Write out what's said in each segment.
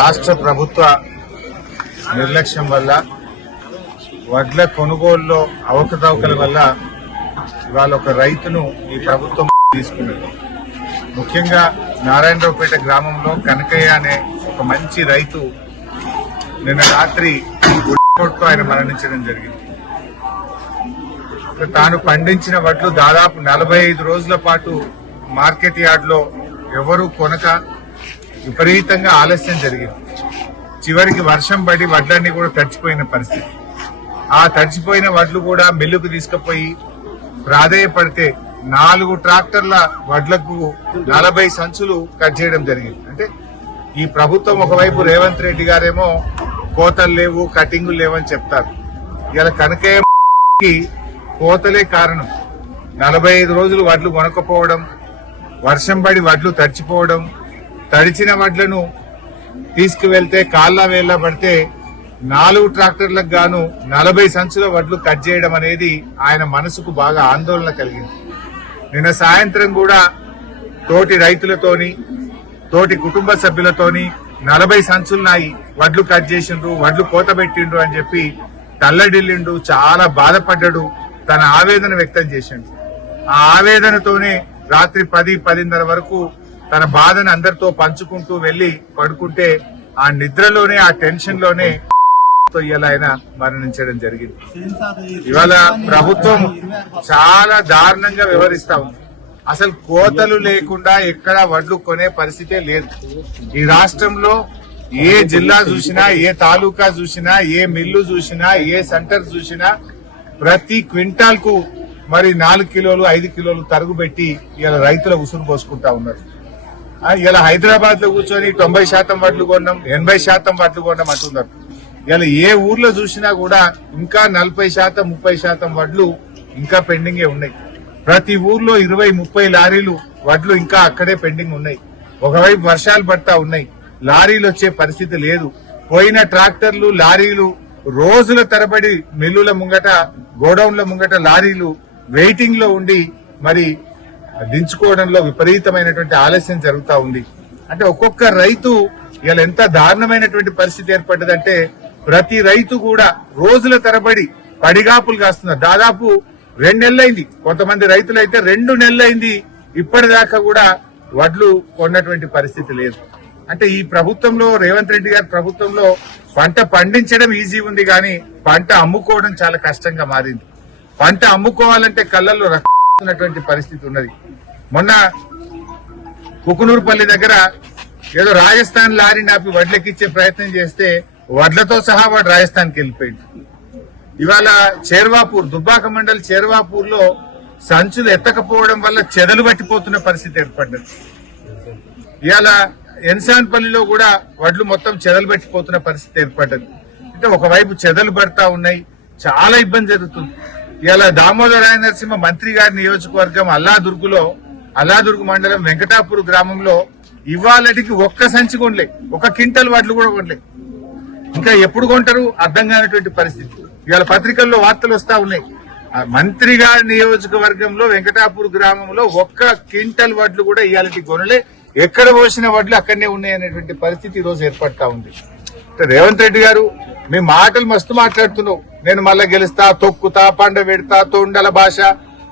రాష్ట్ర ప్రభుత్వ నిర్లక్ష్యం వల్ల వడ్ల కొనుగోలులో అవకతవకల వల్ల ఇవాళ ఒక రైతును ఈ ప్రభుత్వం తీసుకున్నది. ముఖ్యంగా నారాయణరావుపేట గ్రామంలో కనకయ్య అనే ఒక మంచి రైతు నిన్న రాత్రి గుడితో ఆయన మరణించడం జరిగింది. తాను పండించిన వడ్లు దాదాపు 45 రోజుల పాటు మార్కెట్ యార్డ్ లో ఎవరూ కొనక విపరీతంగా ఆలస్యం జరిగింది. చివరికి వర్షం పడి వడ్లన్నీ కూడా తడిచిపోయిన పరిస్థితి. ఆ తడిచిపోయిన వడ్లు కూడా మిల్లుకు తీసుకుపోయి ప్రాధేయపడితే 4 ట్రాక్టర్ల వడ్లకు 40 సంచులు కట్ చేయడం జరిగింది. అంటే ఈ ప్రభుత్వం ఒకవైపు రేవంత్ రెడ్డి గారేమో కోతలు లేవు, కటింగులు లేవని చెప్తారు. ఇలా కనకయ్యకి కోతలే కారణం. 45 రోజులు వడ్లు కొనకపోవడం, వర్షం పడి వడ్లు తడిచిపోవడం, తడిచిన వడ్లను తీసుకువెళ్తే కాళ్ళ వేళ్ళ పడితే 4 ట్రాక్టర్లకు గాను 40 సంచుల వడ్లు కట్ చేయడం అనేది ఆయన మనసుకు బాగా ఆందోళన కలిగింది. నిన్న సాయంత్రం కూడా తోటి రైతులతోని, తోటి కుటుంబ సభ్యులతోని 40 సంచులున్నాయి, వడ్లు కట్ చేసిండ్రు, వడ్లు కోత పెట్టిండ్రు అని చెప్పి తల్లడిల్లిండు, చాలా బాధపడ్డాడు, తన ఆవేదన వ్యక్తం చేసిండు. ఆ ఆవేదనతోనే రాత్రి 10-10:30 వరకు తన బాధను అందరితో పంచుకుంటూ వెళ్లి పడుకుంటే ఆ నిద్రలోనే, ఆ టెన్షన్ లోనే ఇవాళ ఆయన మరణించడం జరిగింది. ఇవాళ ప్రభుత్వం చాలా దారుణంగా వ్యవహరిస్తా ఉంది. అసలు కోతలు లేకుండా ఎక్కడ వడ్లు కొనే పరిస్థితే లేదు. ఈ రాష్ట్రంలో ఏ జిల్లా చూసినా, ఏ తాలూకా చూసినా, ఏ మిల్లు చూసినా, ఏ సెంటర్ చూసినా ప్రతి క్వింటాల్ కు మరి 4 కిలోలు 5 కిలోలు తరుగు పెట్టి ఇలా రైతుల ఉసురు పోసుకుంటా ఉన్నారు. ఇలా హైదరాబాద్ లో కూర్చొని 90% వడ్లు కొన్నాం, 80% వడ్లు కొన్నాం అంటున్నారు. ఇలా ఏ ఊర్లో చూసినా కూడా ఇంకా 40% 30% వడ్లు ఇంకా పెండింగే ఉన్నాయి. ప్రతి ఊర్లో 20-30 లారీలు వడ్లు ఇంకా అక్కడే పెండింగ్ ఉన్నాయి. ఒకవైపు వర్షాలు పడతా ఉన్నాయి, లారీలు వచ్చే పరిస్థితి లేదు. పోయిన ట్రాక్టర్లు, లారీలు రోజుల తరబడి మిల్లుల ముంగట, గోడౌన్ల ముంగట లారీలు వెయిటింగ్ లో ఉండి మరి దించుకోవడంలో విపరీతమైనటువంటి ఆలస్యం జరుగుతా ఉంది. అంటే ఒక్కొక్క రైతు ఇలా ఎంత దారుణమైనటువంటి పరిస్థితి ఏర్పడ్డదంటే ప్రతి రైతు కూడా రోజుల తరబడి పడిగాపులు కాస్తున్నారు. దాదాపు 2 నెలలైంది, కొంతమంది రైతులైతే 2 నెలలైంది, ఇప్పటిదాకా కూడా వడ్లు కొన్నటువంటి పరిస్థితి లేదు. అంటే ఈ ప్రభుత్వంలో, రేవంత్ రెడ్డి గారి ప్రభుత్వంలో పంట పండించడం ఈజీ ఉంది కానీ పంట అమ్ముకోవడం చాలా కష్టంగా మారింది. పంట అమ్ముకోవాలంటే కళ్ళల్లో రక్తున్నటువంటి పరిస్థితి ఉన్నది. మొన్న కుకునూరుపల్లి దగ్గర ఏదో రాజస్థాన్ లారీ నాపి వడ్లెక్కిచ్చే ప్రయత్నం చేస్తే వడ్లతో సహా వాడు రాజస్థాన్కి వెళ్ళిపోయింది. ఇవాళ చేర్వాపూర్, దుబ్బాక మండలి చేర్వాపూర్ లో సంచులు ఎత్తకపోవడం వల్ల చెదలు పట్టిపోతున్న పరిస్థితి ఏర్పడ్డది. ఇవాళ ఎన్సాన్పల్లిలో కూడా వడ్లు మొత్తం చెదలు పట్టిపోతున్న పరిస్థితి ఏర్పడ్డది. అంటే ఒకవైపు చెదలు పడతా ఉన్నాయి, చాలా ఇబ్బంది జరుగుతుంది. ఇవాళ దామోదర నరసింహ మంత్రి గారి నియోజకవర్గం అల్లాదుర్గు మండలం వెంకటాపూర్ గ్రామంలో ఇవాళకి ఒక్క సంచి కొనలే, 1 క్వింటల్ వడ్లు కూడా కొనలే. ఇంకా ఎప్పుడు కొంటారు అర్థం కానటువంటి పరిస్థితి. ఇవాళ పత్రికల్లో వార్తలు వస్తా ఉన్నాయి. మంత్రి గారి నియోజకవర్గంలో వెంకటాపూర్ గ్రామంలో 1 క్వింటల్ వడ్లు కూడా ఇవాళకి కొనలే. ఎక్కడ పోసిన వడ్లు అక్కడనే ఉన్నాయనేటువంటి పరిస్థితి ఈ రోజు ఏర్పడతా ఉంది. రేవంత్ రెడ్డి గారు, మీ మాటలు మస్తు మాట్లాడుతున్నావు, నేను మళ్ళా గెలుస్తా, తొక్కుతా, పండ పెడతా, తొండల భాష,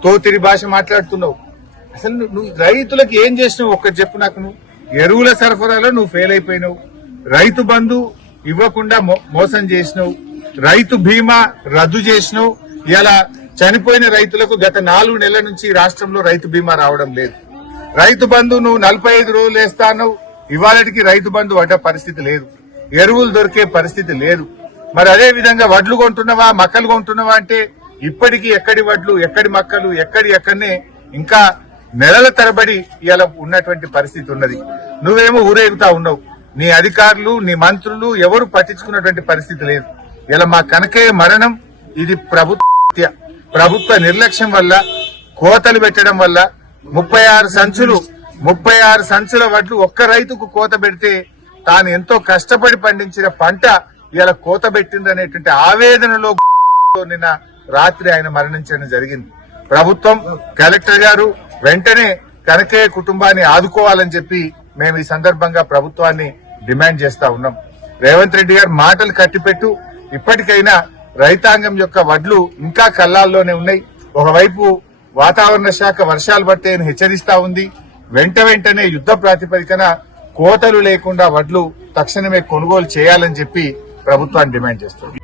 తోతిరి భాష మాట్లాడుతున్నావు. అసలు నువ్వు రైతులకు ఏం చేసినావు ఒక్కటి చెప్పు నాకు. నువ్వు ఎరువుల సరఫరాలో నువ్వు ఫెయిల్ అయిపోయినావు, రైతు బంధు ఇవ్వకుండా మోసం చేసినావు, రైతు బీమా రద్దు చేసినావు. ఇలా చనిపోయిన రైతులకు గత 4 నెలల నుంచి రాష్ట్రంలో రైతు బీమా రావడం లేదు. రైతు బంధు నువ్వు 45 రోజులు వేస్తాను, ఇవాళకి రైతు బంధు పడ్డ పరిస్థితి లేదు, ఎరువులు దొరికే పరిస్థితి లేదు. మరి అదే విధంగా వడ్లు కొంటున్నావా, మక్కలు కొంటున్నావా అంటే ఇప్పటికీ ఎక్కడి వడ్లు, ఎక్కడి మక్కలు, ఎక్కడనే ఇంకా నెలల తరబడి ఇలా ఉన్నటువంటి పరిస్థితి ఉన్నది. నువ్వేమో ఊరేగుతా ఉన్నావు, నీ అధికారులు, నీ మంత్రులు ఎవరు పట్టించుకున్నటువంటి పరిస్థితి లేదు. ఇలా మా కనకయ్య మరణం ఇది ప్రభుత్వ నిర్లక్ష్యం వల్ల, కోతలు పెట్టడం వల్ల 36 సంచుల వడ్లు ఒక్క రైతుకు కోత పెడితే తాను ఎంతో కష్టపడి పండించిన పంట ఇలా కోత పెట్టిందనేటువంటి ఆవేదనలో నిన్న రాత్రి ఆయన మరణించడం జరిగింది. ప్రభుత్వం, కలెక్టర్ గారు వెంటనే కనకయ్య కుటుంబాన్ని ఆదుకోవాలని చెప్పి మేము ఈ సందర్భంగా ప్రభుత్వాన్ని డిమాండ్ చేస్తా ఉన్నాం. రేవంత్ రెడ్డి గారు మాటలు కట్టిపెట్టు, ఇప్పటికైనా రైతాంగం యొక్క వడ్లు ఇంకా కల్లాల్లోనే ఉన్నాయి. ఒకవైపు వాతావరణ శాఖ వర్షాలు పడితే హెచ్చరిస్తా ఉంది. వెంటనే యుద్ధ ప్రాతిపదికన కోతలు లేకుండా వడ్లు తక్షణమే కొనుగోలు చేయాలని చెప్పి ప్రభుత్వాన్ని డిమాండ్ చేస్తుంది.